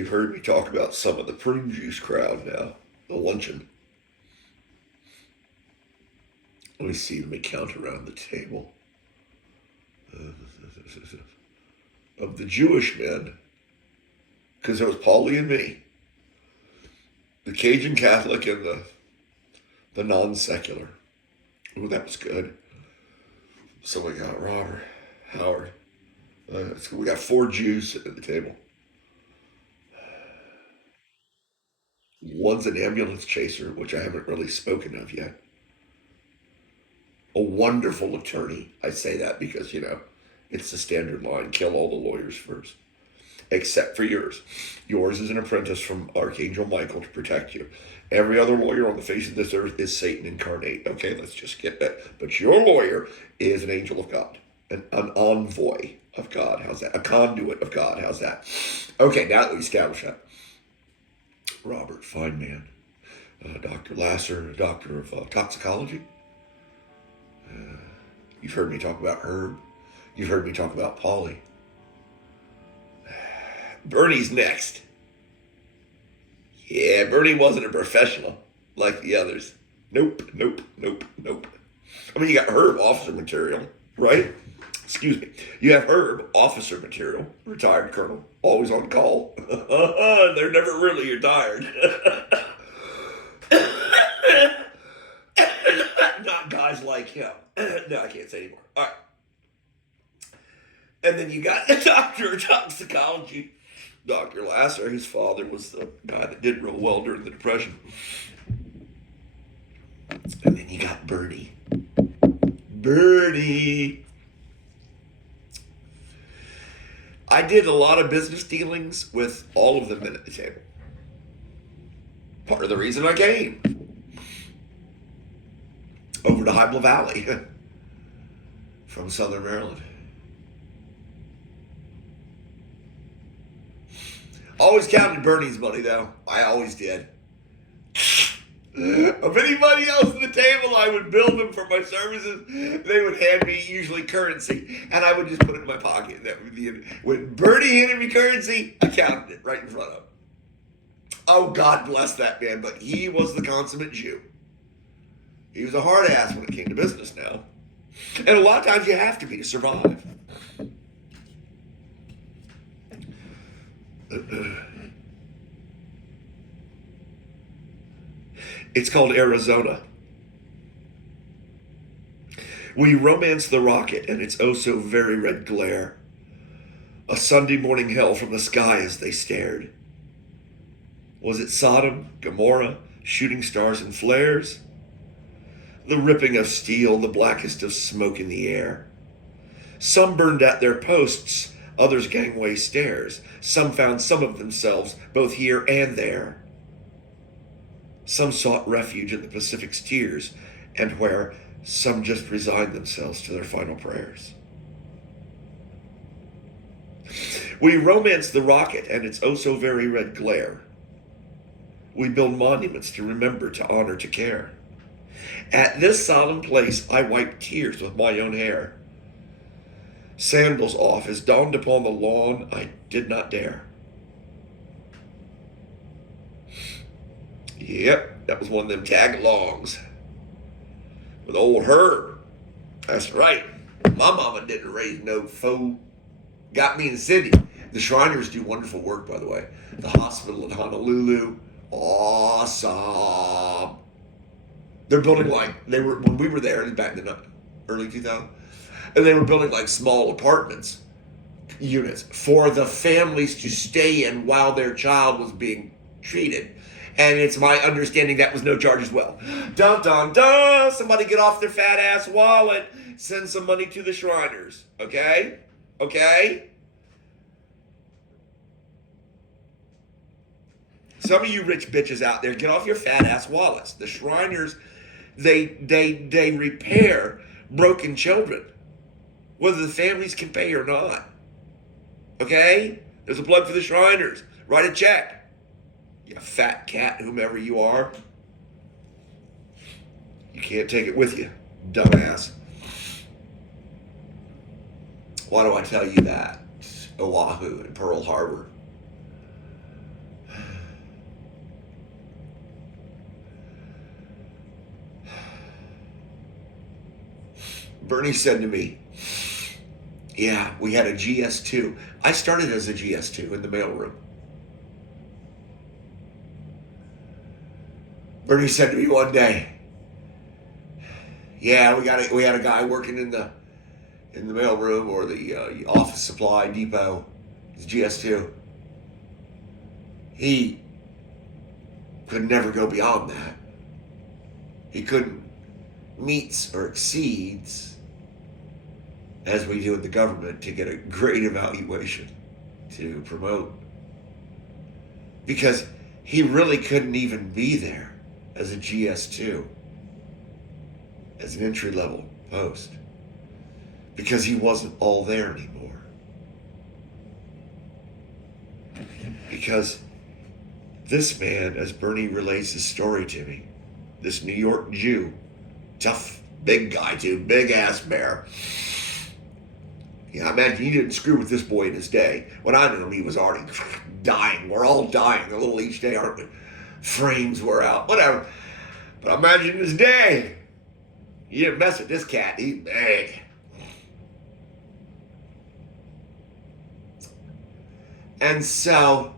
You've heard me talk about some of the prune juice crowd now, the luncheon. Let me see, let me count around the table. Of the Jewish men, because it was Paulie and me, the Cajun Catholic and the non-secular. Oh, that was good. So we got Robert, Howard. So we got 4 Jews sitting at the table. One's an ambulance chaser, which I haven't really spoken of yet. A wonderful attorney. I say that because, it's the standard line. Kill all the lawyers first. Except for yours. Yours is an apprentice from Archangel Michael to protect you. Every other lawyer on the face of this earth is Satan incarnate. Okay, let's just get that. But your lawyer is an angel of God. An envoy of God. How's that? A conduit of God. How's that? Okay, now that we established that. Robert, fine man. Dr. Lasser, doctor of toxicology. You've heard me talk about Herb. You've heard me talk about Paulie. Bernie's next. Yeah, Bernie wasn't a professional like the others. Nope. I mean, you got Herb, officer material, right? Excuse me. You have Herb, officer material, retired colonel, always on call. They're never really retired. Not guys like him. No, I can't say anymore. All right. And then you got the doctor of toxicology, Dr. Lasser. His father was the guy that did real well during the Depression. And then you got Bernie. I did a lot of business dealings with all of the men at the table. Part of the reason I came over to Hybla Valley from Southern Maryland. Always counted Bernie's money, though. I always did. Of anybody else at the table, I would bill them for my services. They would hand me usually currency, and I would just put it in my pocket. That would be when Bernie handed me currency, I counted it right in front of him. Oh, God bless that man, but he was the consummate Jew. He was a hard ass when it came to business now. And a lot of times you have to be to survive. It's called Arizona. We romance the rocket and its oh so very red glare. A Sunday morning hell from the sky as they stared. Was it Sodom, Gomorrah, shooting stars and flares? The ripping of steel, the blackest of smoke in the air. Some burned at their posts, others gangway stairs. Some found some of themselves, both here and there. Some sought refuge in the Pacific's tears, and where some just resigned themselves to their final prayers. We romance the rocket and its oh so very red glare. We build monuments to remember, to honor, to care. At this solemn place I wipe tears with my own hair. Sandals off as dawned upon the lawn I did not dare. Yep, that was one of them tag-alongs with old Herb. That's right. My mama didn't raise no foe. Got me in Sydney. The Shriners do wonderful work, by the way. The hospital in Honolulu, awesome. They're building when we were there back in the early 2000s, and they were building like small apartments units for the families to stay in while their child was being treated. And it's my understanding that was no charge as well. Dun, dun, dun. Somebody get off their fat ass wallet. Send some money to the Shriners. Okay? Some of you rich bitches out there, get off your fat ass wallets. The Shriners, they repair broken children, whether the families can pay or not. Okay? There's a plug for the Shriners. Write a check. You fat cat, whomever you are. You can't take it with you, dumbass. Why do I tell you that? Oahu and Pearl Harbor. Bernie said to me, yeah, we had a GS2. I started as a GS2 in the mailroom. Bernie said to me one day, yeah, we had a guy working in the mailroom or the office supply depot. It's GS2. He could never go beyond that. He couldn't meets or exceeds, as we do in the government, to get a great evaluation to promote. Because he really couldn't even be there as a GS2, as an entry-level post, because he wasn't all there anymore. Because this man, as Bernie relays his story to me, this New York Jew, tough, big guy too, big ass bear. Yeah, I imagine he didn't screw with this boy in his day. When I knew him, he was already dying. We're all dying a little each day, aren't we? Frames were out, whatever. But imagine his day. You didn't mess with this cat. He's big. And so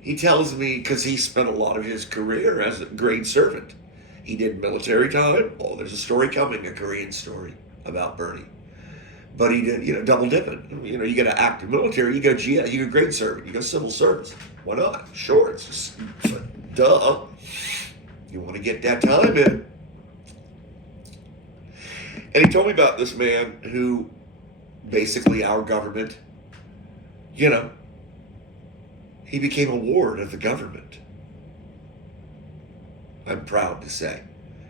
he tells me, because he spent a lot of his career as a grade servant. He did military time. Oh, there's a story coming, a Korean story about Bernie. But he did, double dipping. You get an active military, you go GS, you go grade servant, you go civil service. Why not? Sure, it's just, duh. You want to get that time in. And he told me about this man who, basically our government, he became a ward of the government. I'm proud to say.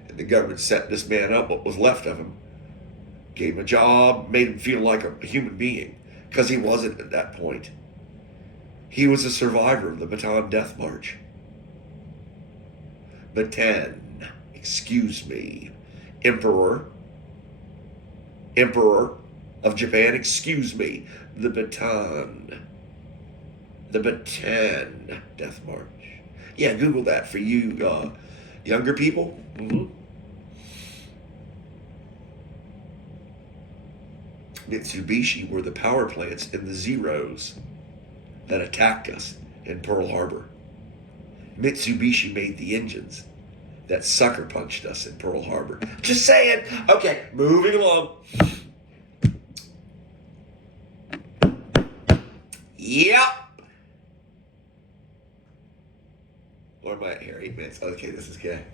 And the government set this man up, what was left of him, gave him a job, made him feel like a human being, because he wasn't at that point. He was a survivor of the Bataan Death March. Bataan, excuse me, Emperor of Japan, excuse me, the Bataan Death March. Yeah, Google that for you younger people. Mm-hmm. Mitsubishi were the power plants in the Zeros that attacked us in Pearl Harbor. Mitsubishi made the engines that sucker punched us in Pearl Harbor. Just saying. Okay, moving along. Yep. Where am I at here? 8 minutes. Okay, this is good.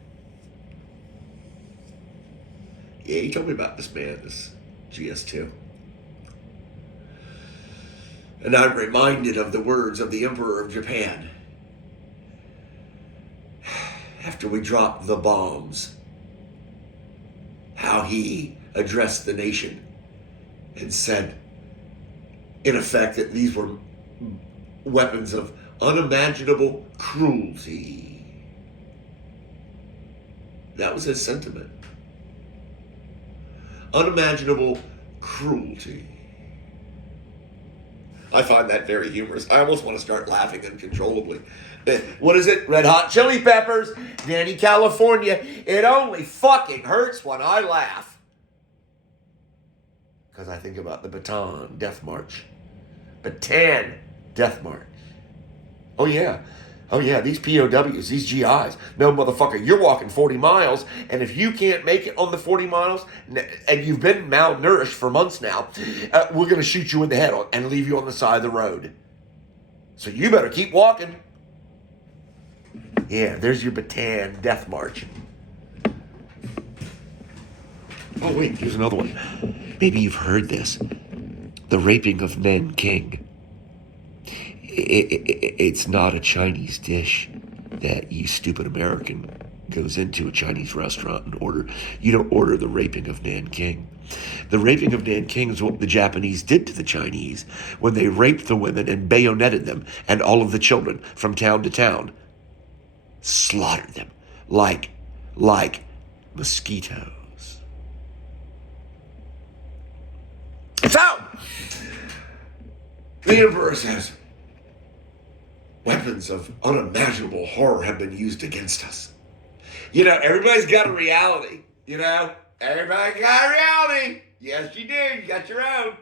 Yeah, he told me about this man, this GS2. And I'm reminded of the words of the Emperor of Japan. After we dropped the bombs, how he addressed the nation and said, in effect, that these were weapons of unimaginable cruelty. That was his sentiment. Unimaginable cruelty. I find that very humorous. I almost want to start laughing uncontrollably. What is it? Red Hot Chili Peppers, Danny California. It only fucking hurts when I laugh. Because I think about the Bataan Death March. Bataan Death March. Oh yeah, these POWs, these GIs. No, motherfucker, you're walking 40 miles, and if you can't make it on the 40 miles, and you've been malnourished for months now, we're going to shoot you in the head and leave you on the side of the road. So you better keep walking. Yeah, there's your Bataan Death March. Oh wait, here's another one. Maybe you've heard this. The raping of Nanking. It's not a Chinese dish that you stupid American goes into a Chinese restaurant and order. You don't order the raping of Nanking. The raping of Nanking is what the Japanese did to the Chinese when they raped the women and bayoneted them and all of the children from town to town. Slaughtered them like mosquitoes. So, the Emperor says, weapons of unimaginable horror have been used against us. Everybody's got a reality. You know, everybody got a reality. Yes, you do. You got your own.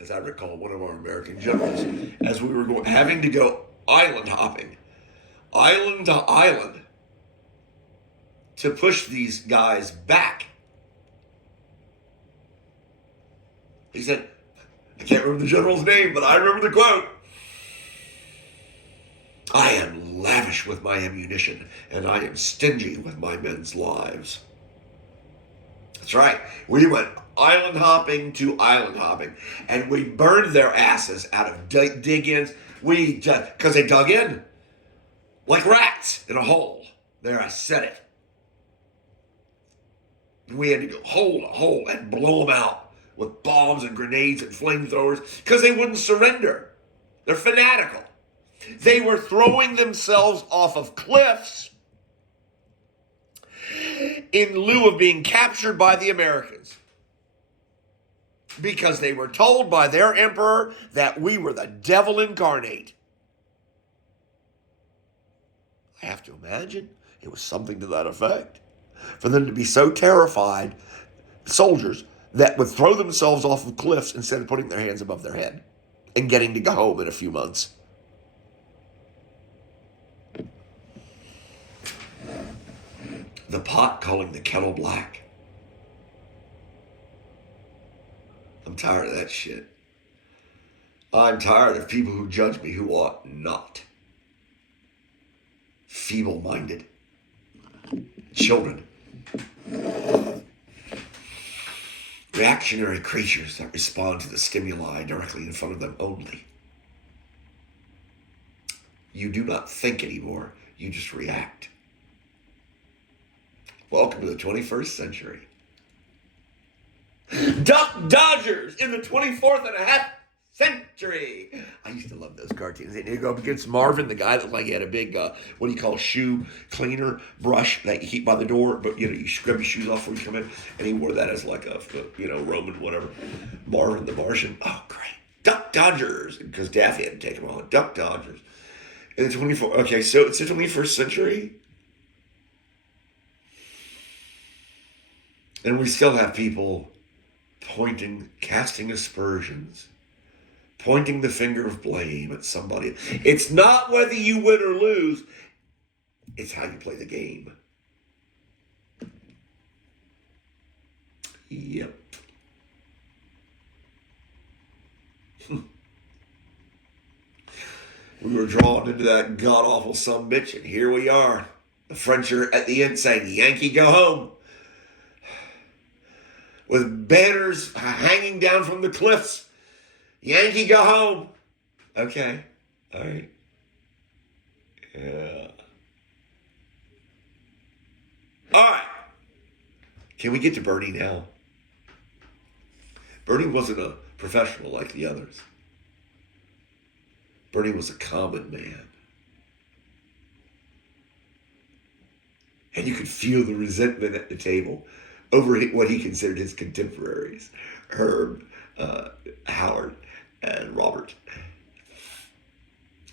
As I recall, one of our American generals, as we were having to go island hopping, island to island, to push these guys back. He said, I can't remember the general's name, but I remember the quote. I am lavish with my ammunition, and I am stingy with my men's lives. That's right. We went island hopping to island hopping, and we burned their asses out of dig-ins. Because they dug in like rats in a hole. There, I said it. We had to go hole to hole and blow them out with bombs and grenades and flamethrowers because they wouldn't surrender. They're fanatical. They were throwing themselves off of cliffs in lieu of being captured by the Americans because they were told by their emperor that we were the devil incarnate. I have to imagine it was something to that effect. For them to be so terrified, soldiers, that would throw themselves off of cliffs instead of putting their hands above their head and getting to go home in a few months. The pot calling the kettle black. I'm tired of that shit. I'm tired of people who judge me who ought not. Feeble-minded. Children. Reactionary creatures that respond to the stimuli directly in front of them only. You do not think anymore. You just react. Welcome to the 21st century. Duck Dodgers in the 24th and a half century. I used to love those cartoons. They go up against Marvin, the guy that looked like he had a big, what do you call, shoe cleaner brush that you keep by the door, but you scrub your shoes off when you come in, and he wore that as like a Roman whatever. Marvin the Martian. Oh, great. Duck Dodgers, because Daffy had to take him on. Duck Dodgers. In the 24th, okay, so it's the 21st century. And we still have people pointing, casting aspersions, pointing the finger of blame at somebody. It's not whether you win or lose, it's how you play the game. Yep. We were drawn into that god-awful sumbitch, and here we are. The French are at the end saying, Yankee, go home. With banners hanging down from the cliffs. Yankee, go home. Okay. All right. Yeah. All right. Can we get to Bernie now? Bernie wasn't a professional like the others. Bernie was a common man. And you could feel the resentment at the table over what he considered his contemporaries, Herb, Howard, and Robert.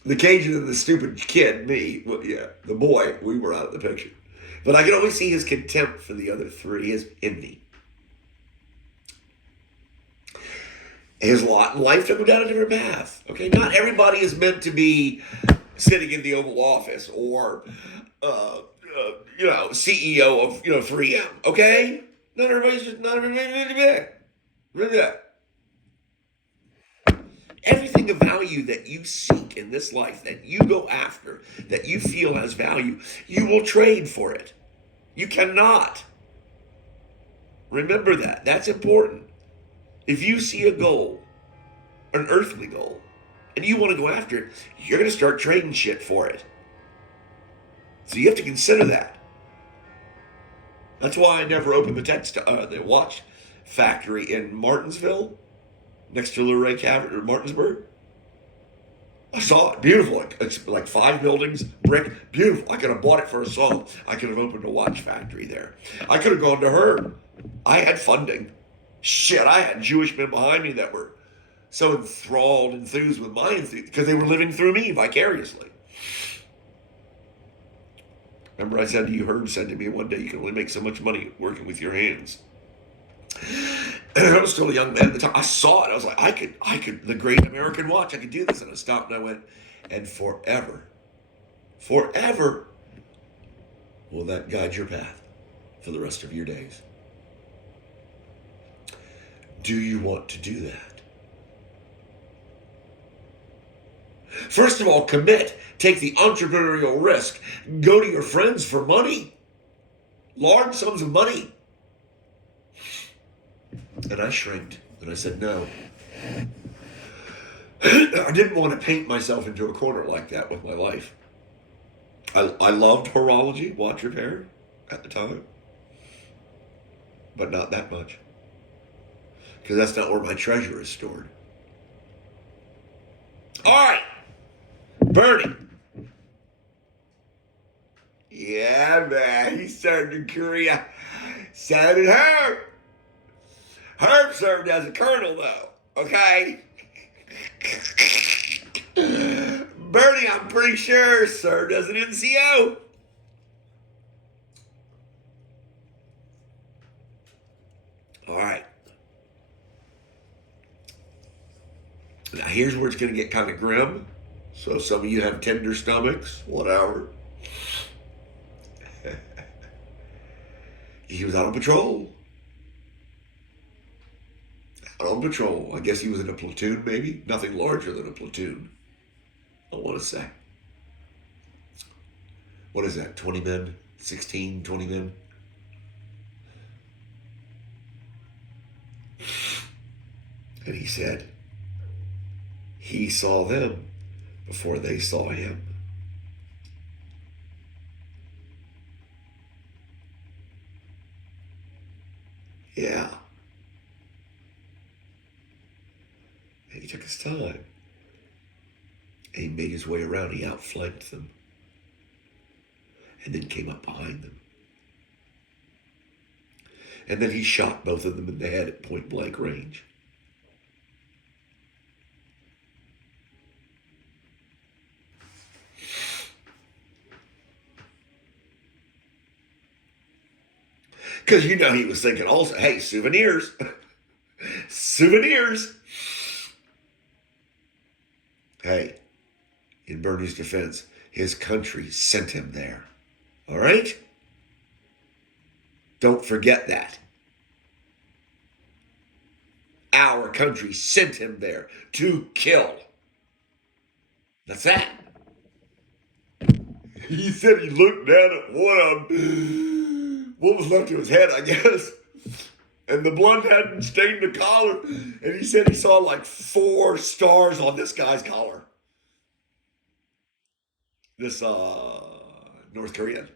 The Cajun and the stupid kid, me, the boy, we were out of the picture. But I could always see his contempt for the other three, his envy. His lot in life took him down a different path. Okay, not everybody is meant to be sitting in the Oval Office or, CEO of 3M. Okay, not everybody's Everything of value that you seek in this life, that you go after, that you feel has value, you will trade for it. You cannot. Remember that. That's important. If you see a goal, an earthly goal, and you want to go after it, you're going to start trading shit for it. So you have to consider that. That's why I never opened the watch factory in Martinsville, next to Luray Cavern or Martinsburg. I saw it, beautiful. It's like 5 buildings, brick, beautiful. I could have bought it for a song. I could have opened a watch factory there. I could have gone to her. I had funding. Shit, I had Jewish men behind me that were so enthused with my enthusiasm because they were living through me vicariously. Remember I said to you, Herb said to me one day, you can only make so much money working with your hands. And I was still a young man at the time. I saw it. I was like, I could, the great American watch, I could do this. And I stopped and I went, and forever will that guide your path for the rest of your days. Do you want to do that? First of all, commit. Take the entrepreneurial risk. Go to your friends for money. Large sums of money. And I shrinked. And I said, no. I didn't want to paint myself into a corner like that with my life. I loved horology, watch repair, at the time. But not that much. Because that's not where my treasure is stored. All right. Bernie. Yeah, man. He served in Korea. So did Herb. Herb served as a colonel, though. Okay? Bernie, I'm pretty sure, served as an NCO. All right. Now, here's where it's going to get kind of grim. So some of you have tender stomachs, whatever. He was out on patrol. Out on patrol. I guess he was in a platoon, maybe. Nothing larger than a platoon, I want to say. What is that, 20 men? 16, 20 men? And he said, he saw them before they saw him. Yeah. And he took his time. And he made his way around. He outflanked them. And then came up behind them. And then he shot both of them in the head at point blank range. Because you know he was thinking also, hey, souvenirs. Souvenirs. Hey, in Bernie's defense, his country sent him there. All right? Don't forget that. Our country sent him there to kill. That's that. He said he looked down at one of them, what was left of his head, I guess, and the blood hadn't stained the collar, and he said he saw like 4 stars on this guy's collar. This North Korean.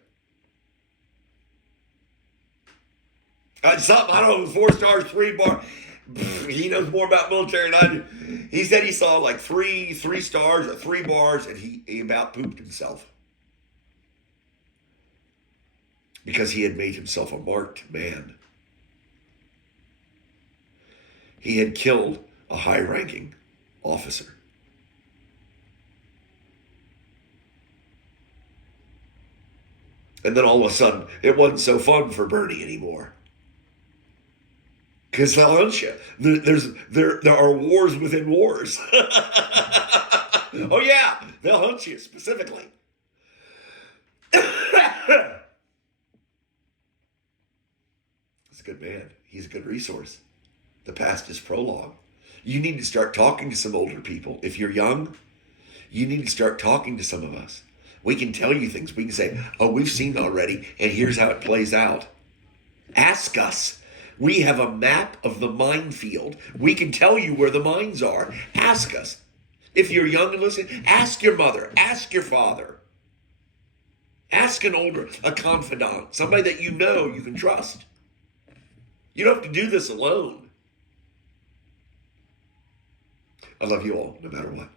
Something, I don't know, 4 stars, 3 bars. He knows more about military than I do. He said he saw like 3 stars or 3 bars, and he about pooped himself. Because he had made himself a marked man. He had killed a high-ranking officer. And then all of a sudden, it wasn't so fun for Bernie anymore. Because they'll hunt you. There are wars within wars. Oh yeah, they'll hunt you specifically. He's a good man. He's a good resource. The past is prologue. You need to start talking to some older people. If you're young, you need to start talking to some of us. We can tell you things. We can say, oh, we've seen already, and here's how it plays out. Ask us. We have a map of the minefield. We can tell you where the mines are. Ask us. If you're young and listening, ask your mother. Ask your father. Ask a confidant, somebody that you know you can trust. You don't have to do this alone. I love you all, no matter what.